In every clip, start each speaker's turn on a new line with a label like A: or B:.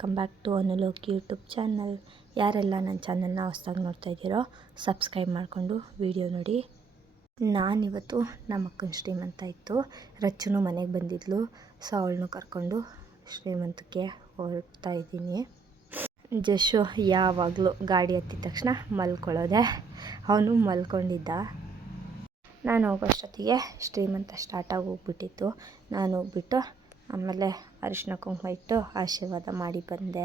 A: Welcome back to Anulok YouTube channel. ಯಾರೆಲ್ಲ ನನ್ನ ಚಾನಲ್ನ ಹೊಸ್ದಾಗಿ ನೋಡ್ತಾ ಇದ್ದೀರೋ, ಸಬ್ಸ್ಕ್ರೈಬ್ ಮಾಡಿಕೊಂಡು ವಿಡಿಯೋ ನೋಡಿ. ನಾನಿವತ್ತು ನಮ್ಮ ಅಕ್ಕನ ಶ್ರೀಮಂತ ಇತ್ತು. ರಚ್ಚುನು ಮನೆಗೆ ಬಂದಿದ್ಲು. ಸೊ, ಅವಳನ್ನು ಕರ್ಕೊಂಡು ಶ್ರೀಮಂತಕ್ಕೆ ಹೋಗ್ತಾ ಇದ್ದೀನಿ. ಜಶು ಯಾವಾಗಲೂ ಗಾಡಿ ಹತ್ತಿದ ತಕ್ಷಣ ಮಲ್ಕೊಳ್ಳೋದೆ. ಅವನು ಮಲ್ಕೊಂಡಿದ್ದ. ನಾನು ಹೋಗೋಷ್ಟೊತ್ತಿಗೆ ಶ್ರೀಮಂತ ಸ್ಟಾರ್ಟಾಗಿ ಹೋಗ್ಬಿಟ್ಟಿತ್ತು ನಾನು ಹೋಗ್ಬಿಟ್ಟು ಆಮೇಲೆ ಅರಿಶಿನ ಕುಂಕುಮ ಇಟ್ಟು ಆಶೀರ್ವಾದ ಮಾಡಿ ಬಂದೆ.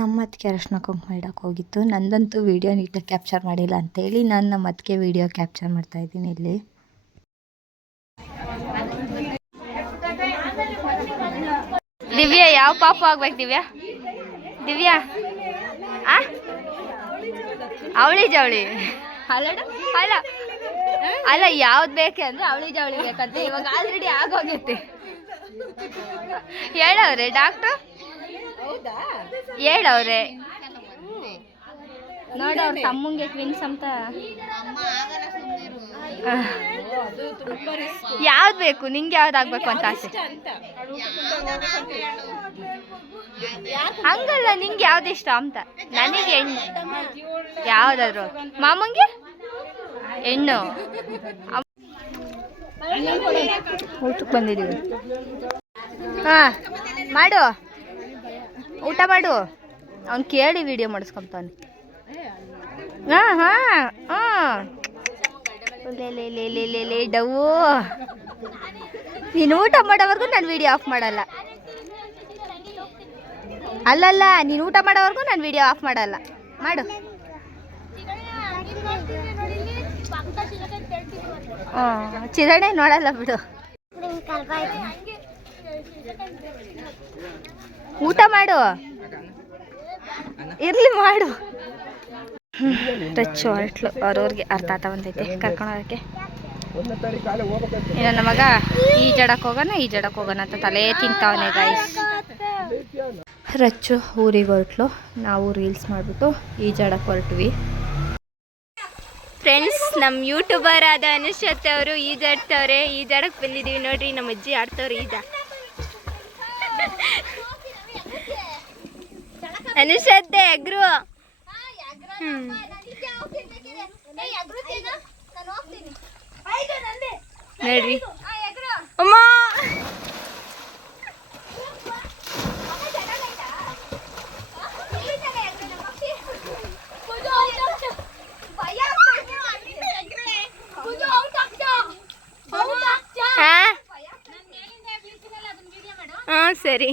A: ನಮ್ಮ ಅದಕ್ಕೆ ಅರಶಿನ ಕುಂಕುಮ ಇಡಕ್ಕೆ ಹೋಗಿತ್ತು. ನಂದಂತೂ ವಿಡಿಯೋ ನೀಟಾಗಿ ಕ್ಯಾಪ್ಚರ್ ಮಾಡಿಲ್ಲ ಅಂತೇಳಿ ನಾನು ನಮ್ಮ ಅದಕ್ಕೆ ವಿಡಿಯೋ ಕ್ಯಾಪ್ಚರ್ ಮಾಡ್ತಾ ಇದ್ದೀನಿ ಇಲ್ಲಿ. ದಿವ್ಯಾ, ಯಾವ ಪಾಪ ಆಗ್ಬೇಕು ದಿವ್ಯಾ? ದಿವ್ಯಾ? ಅವಳಿ ಜವಳಿ. ಅಲ್ಲಡ? ಅಲ್ಲ. ಅಲ್ಲ ಯಾವ್ದು ಬೇಕೆ ಅಂದ್ರೆ ಅವಳಿ ಜವಳಿ ಬೇಕಂತ. ಇವಾಗ ಆಲ್ರೆಡಿ ಆಗೋಗೈತೆ. ಹೇಳವ್ರೆ ಡಾಕ್ಟ್ರು ಹೇಳವ್ರೆ. ನೋಡವ್ರ ತಮ್ಮಂಗೆ ಕ್ವಿನ್ಸ್ ಅಂತ. ಯಾವ್ದು ಬೇಕು? ನಿಂಗೆ ಯಾವ್ದು ಆಗ್ಬೇಕು ಅಂತ ಆಸೆ? ಹಂಗಲ್ಲ ನಿಂಗೆ ಯಾವ್ದು ಇಷ್ಟ ಅಂತ? ನನಗೆ ಹೆಣ್ಣು. ಯಾವ್ದಾದ್ರು. ಮಾಮಂಗೆ? ಹೆಣ್ಣು ಊಟಕ್ಕೆ ಬಂದಿದ್ದೀವಿ. ಹಾ, ಮಾಡು. ಊಟ ಮಾಡು. ಅವ್ನು ಕೇಳಿ ವಿಡಿಯೋ ಮಾಡಿಸ್ಕೊಂತಾನೆ. ಹಾಂ ಹಾಂ ಹಾಂ. ಲೇ ಲೇ ನೀನು ಊಟ ಮಾಡೋವರೆಗೂ ನಾನು ವಿಡಿಯೋ ಆಫ್ ಮಾಡಲ್ಲ. ಅಲ್ಲಲ್ಲ, ನೀನು ಊಟ ಮಾಡೋವರೆಗೂ ನಾನು ವಿಡಿಯೋ ಆಫ್ ಮಾಡಲ್ಲ. ಮಾಡು. ಚಿರಣೆ ನೋಡಲ್ಲ ಬಿಡು. ಊಟ ಮಾಡು. ಇರ್ಲಿ ಮಾಡು. ಟಚ್ ಹೊರಟ್ಲು. ಅವ್ರವ್ರಿಗೆ ಅರ್ಥ ಆತ ಬಂದೈತೆ ಕರ್ಕೊಂಡು ಹೋಗಕ್ಕೆ. ಇನ್ನು ನಮಗ ಈಜಾಡಕ್ಕೆ ಹೋಗೋಣ ಈಜಾಡಕ್ಕೆ ಹೋಗೋಣ ಅಂತ ತಲೆ ತಿಂತಾವನೆ ಗಾಯ್ಸ್ ರಚ್ಚು ಊರಿಗೆ ಹೊರಟ್ಲು. ನಾವು ರೀಲ್ಸ್ ಮಾಡಿಬಿಟ್ಟು ಈಜಾಡಕ್ಕೆ ಹೊರಟ್ವಿ. ಫ್ರೆಂಡ್ಸ್ ನಮ್ಮ ಯೂಟ್ಯೂಬರ್ ಆದ ಅನುಷತ್ ಅವರು ಈಜಾಡ್ತವ್ರೆ ಈಜಾಡಕ್ಕೆ ಬಂದಿದ್ದೀವಿ ನೋಡ್ರಿ ನಮ್ಮ ಅಜ್ಜಿ ಆಡ್ತವ್ರೆ ಈಜ ಅನುಷತ್ತೆ ಎಗ್ರು. ನೋಡ್ರಿ. ಅಮ್ಮ. ಸರಿ.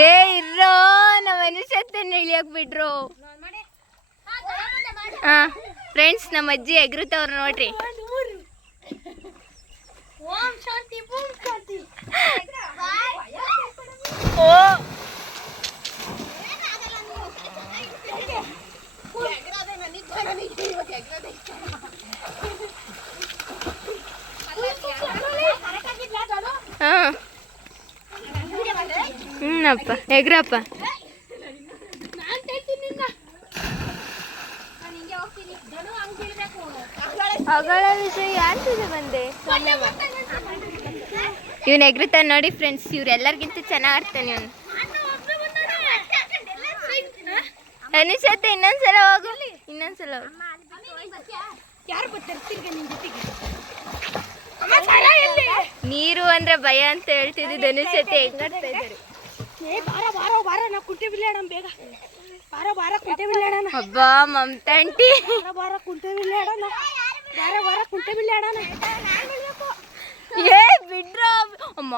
A: ಏ ಇರೋ ನಮ್ಮ ಮನುಷ್ಯತ್ತನ್ನ ಇಳಿಯಕ್ ಬಿಡ್ರು ಹಾ ಫ್ರೆಂಡ್ಸ್ ನಮ್ಮ ಅಜ್ಜಿ ಎಗ್ರುತ್ತವ್ರು ನೋಡ್ರಿ. ಓ. ಹ್ಞಪ್ಪ ಎಗ್ರಪ್ಪ ಅಗಳ ವಿಷಯ ಯಾರ್ತಿದೆ ಬಂದೆ? ಇವನ್ ನೋಡಿ ಫ್ರೆಂಡ್ಸ್ ಇವ್ರೆಲ್ಲರಿಗಿಂತ ಚೆನ್ನಾಗಿ ಆಡ್ತಾನೆ ಇವನು ಅನಿಸತ್ತೆ ಇನ್ನೊಂದ್ಸಲ ಹೋಗು. ಇನ್ನೊಂದ್ಸಲ
B: ಯಾರು
A: ನೀರು ಅಂದ್ರೆ ಭಯ ಅಂತ ಹೇಳ್ತಿದ್ದು ಧನುಷ್ಯತೆ ಜೊತೆ ಹೆಂಗ್ ಆಡ್ತಾ ಇದ್ದಾರೆ.
B: ಏ ಬಾರ ಬಾರ ಬಾರ ನಾ ಕುಂಟೆ ಬಿಲ್ಲಾಡಣ ಬೇಗ. ಬಾರ ಬಾರ ಕುಂಟೆ ಬಿಲ್ಲಾಡಣ.
A: ಹಬ್ಬ ಮಮತಾಂಟಿ.
B: ಬಾರ ಬಾರ ಕುಂಟೆ ಬಿಲ್ಲಾಡಣ. ಬಾರ ಬಾರ ಕುಂಟೆ ಬಿಲ್ಲಾಡಣ.
A: ಏ ಬಿಡ್ರ. ಅಮ್ಮ.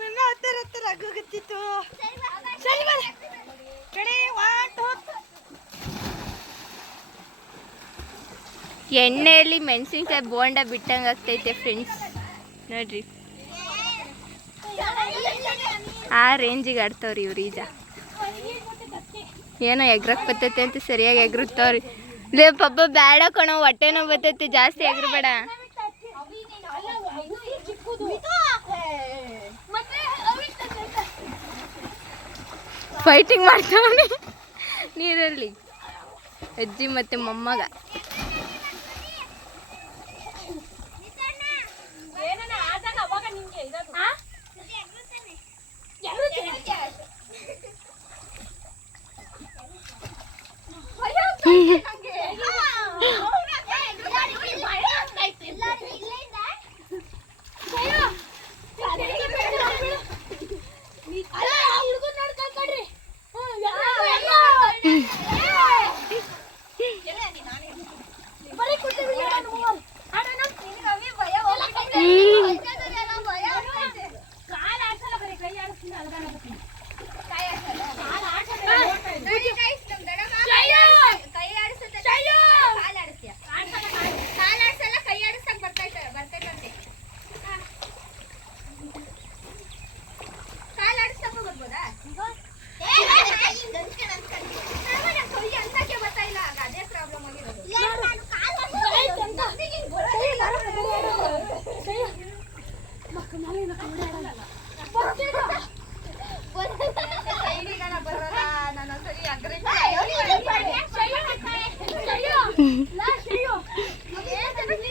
B: ನನ್ನ ಹತ್ತಿರ ಹತ್ತಿರ ಆಗೋಗತ್ತಿತ್ತು ಸರಿ ಬಾರ ಕಡೆ
A: ಎಣ್ಣೆಯಲ್ಲಿ ಮೆಣಸಿನ್ಕಾಯಿ ಬೋಂಡ ಬಿಟ್ಟಂಗೆ ಆಗ್ತೈತೆ ಫ್ರೆಂಡ್ಸ್ ನೋಡ್ರಿ. ಆ ರೇಂಜಿಗೆ ಆಡ್ತಾವ್ರಿ ಇವ್ರು ಈಜ ಏನೋ ಎಗ್ರಕ್ ಬರ್ತೈತೆ ಅಂತ ಸರಿಯಾಗಿ ಎಗ್ರುತ್ತವ್ರಿ. ಲೇ ಪಪ್ಪ, ಬೇಡ ಕಣೋ ಹೊಟ್ಟೆನೋ ಬತ್ತೈತಿ ಜಾಸ್ತಿ ಎಗ್ರಬೇಡ. ಫೈಟಿಂಗ್ ಮಾಡ್ತಾವನಿ. ನೀರಲ್ಲಿ. ಅಜ್ಜಿ ಮತ್ತೆ ಮೊಮ್ಮಗ.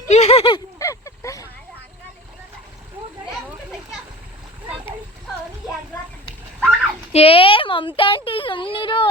A: Yeah. ಏ ಮಮತಾ ಆಂಟಿ ಸುಮ್ಮನಿರು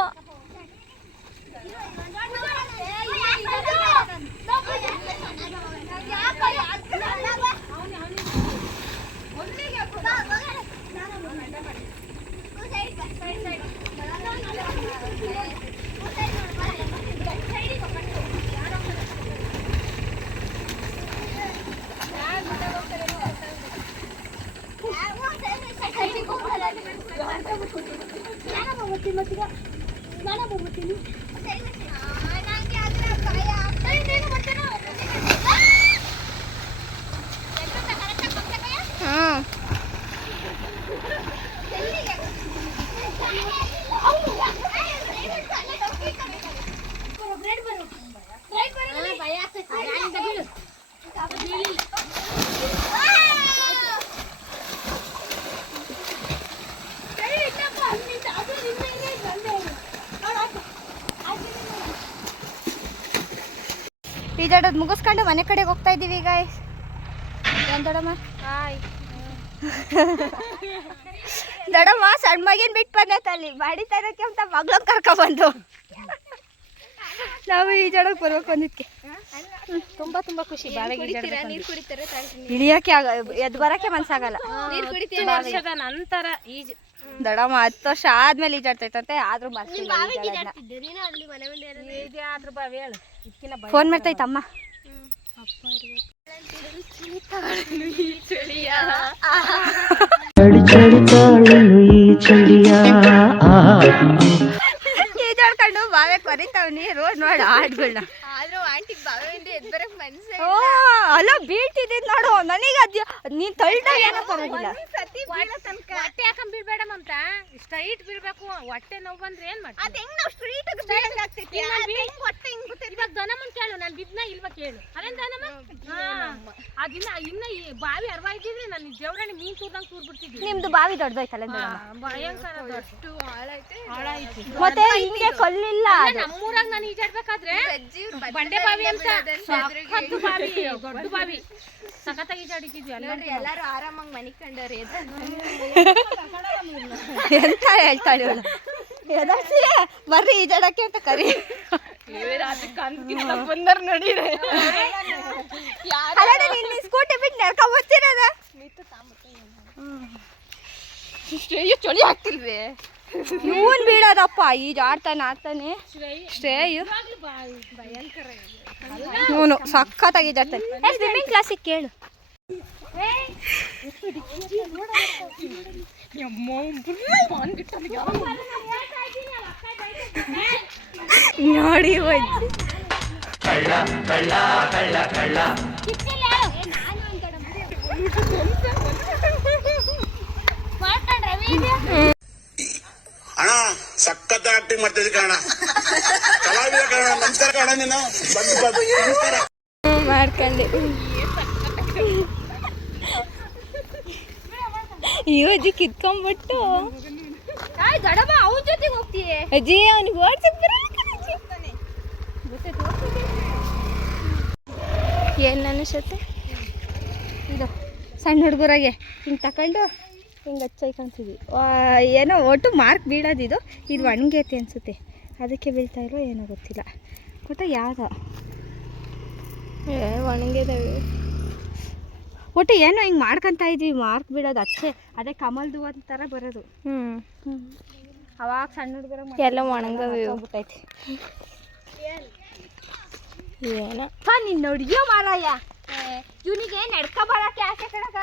A: ಹ್ಮ್ ಈಜಾಡೋದು ಮುಗಿಸ್ಕೊಂಡು ಮನೆ ಕಡೆಗೆ ಹೋಗ್ತಾ ಇದ್ದೀವಿ ಈಗ ಏನ್ ದೊಡಮ್ಮ ದೊಡಮ್ಮ ಸಣ್ಣ ಮಗಿನ ಬಿಟ್ಟು ಬಂದೈತೆ ಅಲ್ಲಿ ಬಾಡಿ ತರಕ್ಕೆ ಅಂತ ಮಗ್ಳು ಕರ್ಕೊಬಂದು. ನಾವು ಈಜಾಡೋಕೆ ಬರ್ಬೇಕು ಅಂದಿದ್ಕೆ.
B: ತುಂಬಾ ತುಂಬಾ ಖುಷಿ. ಇಳಿಯಕ್ಕೆ
A: ಇಳಿಯೋಕೆ ಆಗ ಎದ್ದು ಬರೋಕ್ಕೆ ಮನ್ಸಾಗಲ್ಲ.
B: ನಂತರ ಈಜು
A: ದೊಡಮ್ಮ ಹತ್ತು ವರ್ಷ ಆದ್ಮೇಲೆ ಈಜಾಡ್ತೈತಂತೆ ಆದ್ರೂ ಫೋನ್ ಮಾಡ್ತೈತಮ್ಮ. ಈಜಾಡ್ಕೊಂಡು ಬಾವೆ ಕೊರಿತಾವ್ನಿ ನೀರು ನೋಡಿ ಹಾಡ್ಗಳನ್ನ ಓ ಅಲ್ಲ ಇದ್ ನೋಡು. ನನಗೆ ಅದ್ಯ ನೀನ್ ತಳ್ಳ ಏನೋ ಪರವಾಗಿಲ್ಲ
B: ಹೊಟ್ಟೆ ಯಾಕಂದ್ ಬೀಳ್ಬೇಡ ಮಮತ? ಸ್ಟ್ರೈಟ್ ಬೀಳ್ಬೇಕು. ಹೊಟ್ಟೆ ನೋವು ಬಂದ್ರೆ ಏನ್ ಮಾಡ್ತೀವಿ ಇವಾಗ ದನಮ್ಮನ್ ಕೇಳು ನಾನು ಬಿದ್ನ ಇಲ್ವಾ ಕೇಳು. ಅದೇನ್ ದನಮ್ಮ? ಹಾ. ಅದಿನ್ನ ಇನ್ನ ಈ ಬಾವಿ ಅರ್ವ ಇದ್ದಿದ್ರೆ ನಾನು ದೇವ್ರಣ್ಣ ಮೀನ್ ತೂರ್ದಂಗ್ ತೂರ್ ಬಿಡ್ತಿದ್ವಿ
A: ನಿಮ್ದು ಬಾವಿ ದೊಡ್ಡದೈತಲ್ಲ?
B: ಭಯಂಕರ ಅಷ್ಟು ಹಾಳಾಯ್ತು.
A: ಮತ್ತೆ ಹಿಂಗೆ ಕೊಲ್ಲಿಲ್ಲ ಅದು.
B: ನಮ್ಮೂರಾಗ ನಾನು ಈಜಾಡ್ಬೇಕಾದ್ರೆ ಬಂಡೆ ಬಾವಿ ಅಂತ. ಬಾವಿ ದೊಡ್ಡ ಬಾವಿ. ಸಖತ್ತಾಗಿ ಈಜಾಡಿದ್ವಿ
A: ಎಲ್ಲರೂ ಆರಾಮಾಗಿ ಮನಿ ಕಂಡವ್ರಿ. ಎಂತ ಹೇಳ್ತಾಳೆ ಇವಳು ಎದರ್ಸಿ? ಬರ್ರಿ ಈಜಾಡಕ್ಕೆ ಅಂತ ಕರಿ.
B: ಬಂದರ್ ನೋಡಿ
A: ಅಲ್ಲ ನೀನ್ ಸ್ಕೂಟಿ ಬಿಟ್ಟು ನಡ್ಕೊ ಬರ್ತಿರೋದ
C: ಚಳಿ ಹಾಕ್ತಿಲ್ವಿ
A: ಇವನ್ ಬೀಳೋದಪ್ಪ ಈಗ ಆಡ್ತಾನೆ ಆಡ್ತಾನೆ. ಶ್ರೇಯು. ಇವನು ಸಖತ್ತಾಗಿ ಜಾಡ್ತಾನೆ ಸ್ವಿಮ್ಮಿಂಗ್ ಕ್ಲಾಸಿಗೆ ಕೇಳು. ನೋಡಿ ಕಳ್ಳ ಕಳ್ಳ ಕಳ್ಳ ಕಳ್ಳ
D: ಅಣ್ಣ, ಸಖತ್ ಆಕ್ಟಿಂಗ್ ಮಾಡ್ತಿದ್ದೆ ಕಣ ಕಲಾವಿದ ಕಣ ನಮಸ್ಕಾರ ಕಣ ನೀನು. ನಮಸ್ಕಾರ.
A: ಮಾಡ್ಕೊಂಡೆ. ಈ ಅಜ್ಜಿ ಕಿತ್ಕೊಂಡ್ಬಿಟ್ಟು
C: ದಡಬ ಜೊತೆಗೆ
A: ಅಜ್ಜಿ ಅವ್ನಿಗೆ ಓಡ್ಸಕ್. ಏನ್ ಅನಿಸುತ್ತೆ ಇದು ಸಣ್ಣ ಹುಡುಗರಾಗೆ. ಹಿಂಗೆ ತಕೊಂಡು ಹಿಂಗೆ ಹಚ್ಚೈಕೊಂತಿದ್ವಿ ಏನೋ ಒಟ್ಟು ಮಾರ್ಕ್ ಬೀಳೋದು ಇದು. ಇದು ಒಣಗೈತೆ ಅನಿಸುತ್ತೆ. ಅದಕ್ಕೆ ಬೀಳ್ತಾ ಇರೋ ಏನೋ ಗೊತ್ತಿಲ್ಲ. ಒಟ್ಟು ಯಾವ್ದೋ? ಏ ಒಣಗಿದಾವೆ ಒಟ್ಟು ಏನೋ ಹಿಂಗೆ ಮಾಡ್ಕೊಂತ ಇದ್ವಿ ಮಾರ್ಕ್ ಬಿಡೋದು ಅಷ್ಟೇ ಅದೇ ಕಮಲ್ದು ಒಂಥರ ಥರ ಬರೋದು ಹ್ಞೂ ಅವಾಗ ಸಣ್ಣ ಹುಡುಗರ ಎಲ್ಲ ಒಣಗವೆ ಹೋಗ್ಬಿಟ್ಟೈತಿ ಏನೋ. ನೀನು ನೋಡಿಯೋ ಮಾರಾಯ. ಇವನಿಗೆ ನಡ್ಕ ಬರಕ್ಕೆ ಆಸೆ ಕಣಕ.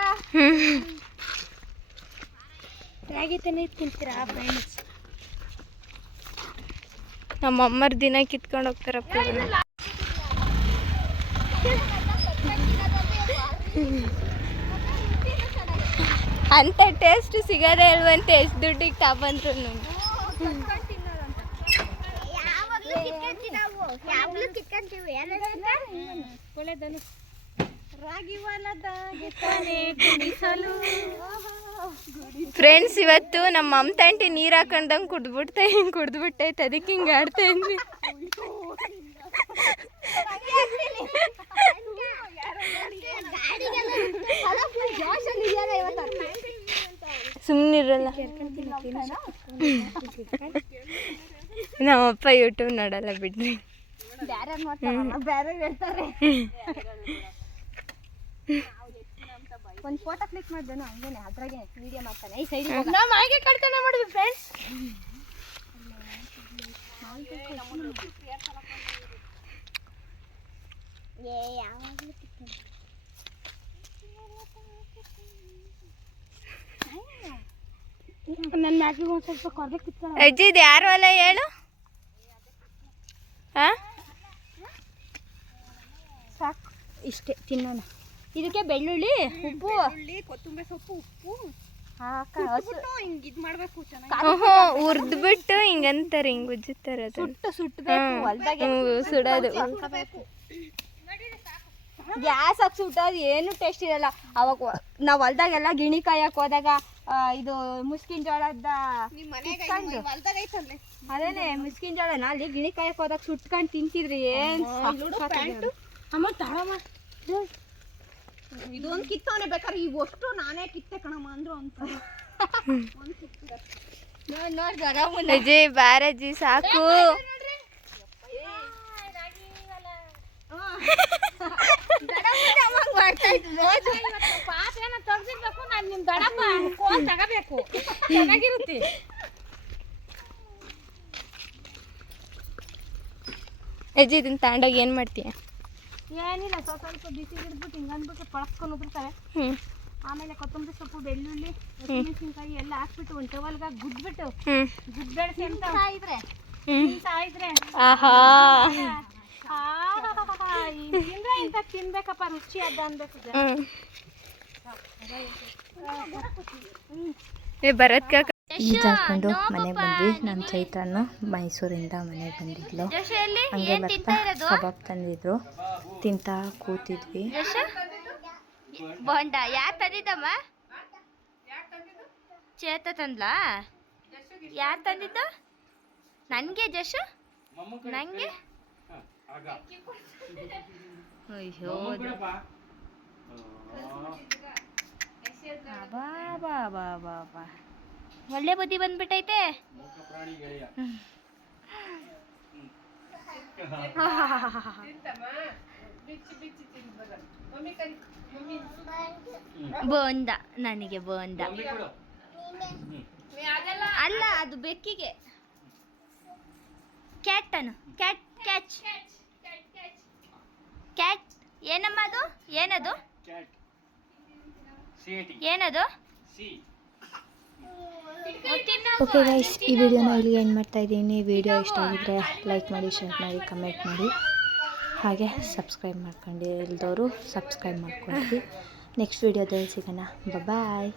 A: ರಾಗಿ ತಾನೇ ತಿಂತೀರಾ ಫ್ರೆಂಡ್ಸ್ ನಮ್ಮ ಅಮ್ಮರ ದಿನ ಕಿತ್ಕೊಂಡು ಹೋಗ್ತಾರಪ್ಪ. ಅಂತ ಟೇಸ್ಟ್ ಸಿಗದೇ ಇಲ್ವಂತೆ ಎಷ್ಟು ದುಡ್ಡಿಗೆ ತಗೊಂಡ್ರು ಫ್ರೆಂಡ್ಸ್ ಇವತ್ತು ನಮ್ಮ ಮಮತಾಂಟಿ ನೀರು ಹಾಕೊಂಡಂಗೆ ಕುಡ್ದ್ಬಿಡ್ತಾ ಹಿಂಗೆ ಕುಡ್ದ್ಬಿಟ್ಟೈತೆ. ಅದಕ್ಕೆ ಹಿಂಗೆ ಆಡ್ತಾ ಇದ್ವಿ. ಸುಮ್ಮನಿರಲ್ಲ ನಮ್ಮಪ್ಪ ಯೂಟ್ಯೂಬ್ ನೋಡಲ್ಲ ಬಿಡ್ರಿ.
C: ಒಂದು ಫೋಟೋ ಕ್ಲಿಕ್ ಮಾಡ್ದೇನು ಹಂಗೇನೆ ಅದ್ರಾಗೆ ವಿಡಿಯೋ ಮಾಡ್ತಾನೆ. ಈ ಸೈಡ್
A: ನಾವು ಹಾಗೆ ಕಳ್ತನ ಮಾಡಿದ್ವಿ ಫ್ರೆಂಡ್ಸ್
C: ನನ್ನ ಮ್ಯಾಗಿಗೆ ಒಂದು ಸ್ವಲ್ಪ ಕೊರ್ಗೆ ಕಿತ್ಕೊಳ್ಳೋ
A: ಅಜ್ಜಿ ಇದು ಯಾರು ಅಲ್ಲ ಹೇಳು? ಹಾ
C: ಸಾಕು. ಇಷ್ಟೇ ತಿನ್ನೋಣ. ಇದಕ್ಕೆ ಬೆಳ್ಳುಳ್ಳಿ ಉಪ್ಪು.
B: ಕೊತ್ತಂಬರಿ ಸೊಪ್ಪು ಉಪ್ಪು.
A: ಉರ್ದ್ಬಿಟ್ಟು ಹಿಂಗಂತಾರೆ ಹಿಂಗೆ ಉಜ್ಜುತ್ತಾರೆ
C: ಸುಟ್ಟು ಸುಟ್ಟಬೇಕು
A: ಸುಡೋದು.
C: ಗ್ಯಾಸ್ ಹಾಕಿ ಸುಟ್ಟೋದು ಏನು ಟೇಸ್ಟ್ ಇರಲ್ಲ. ಅವಾಗ ನಾವು ಹೊಲ್ದಾಗೆಲ್ಲ ಗಿಣಿ ಹಾಕೋದಾಗ ಇದು ಮುಸ್ಕಿನ ಜೋಳದ ಅದೇನೇ ಅದೇನೆ ಜೋಳ ಜೋಳನ ಅಲ್ಲಿ ಗಿಣಿ ಕಾಯಕ್ಕೆ ಹೋದಾಗ ಸುಟ್ಕೊಂಡು ತಿಂತಿದ್ರಿ ಏನ್.
B: ಅಮ್ಮ ತಳಮ್ಮ
C: ಇದೊಂದು ಕಿತ್ತವನೆ ಬೇಕಾದ್ರೆ ಈ ಒಷ್ಟು ನಾನೇ ಕಿತ್ತೆ ಕಣಮ್ಮ ಅಂದ್ರು ಅಂತ ನೋಡ್ ನೋಡ್
A: ಜಿ ಸಾಕು
C: ಮಾಡ್ತಾ ಇದ್ದು ನೋಡು.
B: ಪಾತ್ರೆನ ದಡಪ್ಪ ತಗಬೇಕು. ಚೆನ್ನಾಗಿರುತ್ತೆ.
A: ಅಜ್ಜಿ ಇದನ್ನ ತಾಂಡಾಗ ಏನು ಮಾಡ್ತೀಯ?
B: ಏನಿಲ್ಲ ಸ್ವಲ್ಪ ಸ್ವಲ್ಪ ಬಿಸಿ ಹಿಡಿದ್ಬಿಟ್ಟು ಹಿಂಗೆ ಅಂದ್ಬಿಟ್ಟು ಪಳಸ್ಕೊಂಡು ಹೋಗ್ಬಿಡ್ತಾರೆ.
A: ಹ್ಞೂ
B: ಆಮೇಲೆ ಕೊತ್ತಂಬರಿ ಸೊಪ್ಪು ಬೆಳ್ಳುಳ್ಳಿ ಮೆಣಸಿನ್ಕಾಯಿ ಎಲ್ಲ ಹಾಕ್ಬಿಟ್ಟು ಒಂದು ಟವಲ್ಗ ಗುದ್ಬಿಟ್ಟು
A: ಹ್ಞೂ
B: ಗುದ್ಬೇಡ್ಸಿ ಅಂತ.
C: ಇದ್ರೆ
B: ಸಾಯಿದ್ರೆ
A: ಆಹಾ.
B: ತಿಂದ್ರೆ ಇಂಥ ತಿನ್ಬೇಕಪ್ಪ ರುಚಿ ಅದ ಅನ್ಬೇಕು
A: ಏ ಭರತ್ ಕಾಕ. ಈಜಾಡ್ಕೊಂಡು ಮನೆ ಬಂದ್ವಿ. ನಮ್ಮ ಚೈತ್ರನು ಮೈಸೂರಿಂದ ಮನೆ ಬಂದಿದ್ಲು. ಹಂಗೆ ಬರ್ತಾ ಕಬಾಬ್ ತಂದಿದ್ರು. ತಿಂತಾ ಕೂತಿದ್ವಿ.
C: ಬೋಂಡ ಯಾ ತಂದಿದ್ದಮ್ಮ? ಚೇತ ತಂದ್ಲಾ? ಯಾರು ತಂದಿದ್ದ? ನನಗೆ ಜಶು? ನನಗೆ ಅಯ್ಯೋ ಬಾ ಬಾ ಬಾ ಒಳ್ಳೆ ಬುದ್ಧಿ ಬಂದ್ಬಿಟ್ಟೈತೆ.
E: ಬೋಂದ, ನನಗೆ ಬೋಂದ. ಅಲ್ಲ, ಅದು ಬೆಕ್ಕಿಗೆ. ಕ್ಯಾಟ್ ಅನ್ನು ಕ್ಯಾಟ್, ಕ್ಯಾಚ್. ಕ್ಯಾಟ್ ಏನಮ್ಮ ಅದು? ಏನದು? ಏನದು?
F: ಓಕೆ ಗೈಸ್ ಈ ವಿಡಿಯೋನ ಇಲ್ಲಿಗೆ ಎಂಡ್ ಮಾಡ್ತಾ ಇದ್ದೀನಿ. ವಿಡಿಯೋ ಇಷ್ಟ ಆಗಿದ್ರೆ ಲೈಕ್ ಮಾಡಿ ಶೇರ್ ಮಾಡಿ ಕಮೆಂಟ್ ಮಾಡಿ. ಹಾಗೆ ಸಬ್ಸ್ಕ್ರೈಬ್ ಮಾಡ್ಕೊಂಡು ಇಲ್ದವರು ಸಬ್ಸ್ಕ್ರೈಬ್ ಮಾಡ್ಕೊಂಡ್ರಿ ನೆಕ್ಸ್ಟ್ ವಿಡಿಯೋದಲ್ಲಿ ಸಿಗೋಣ. ಬಾಯ್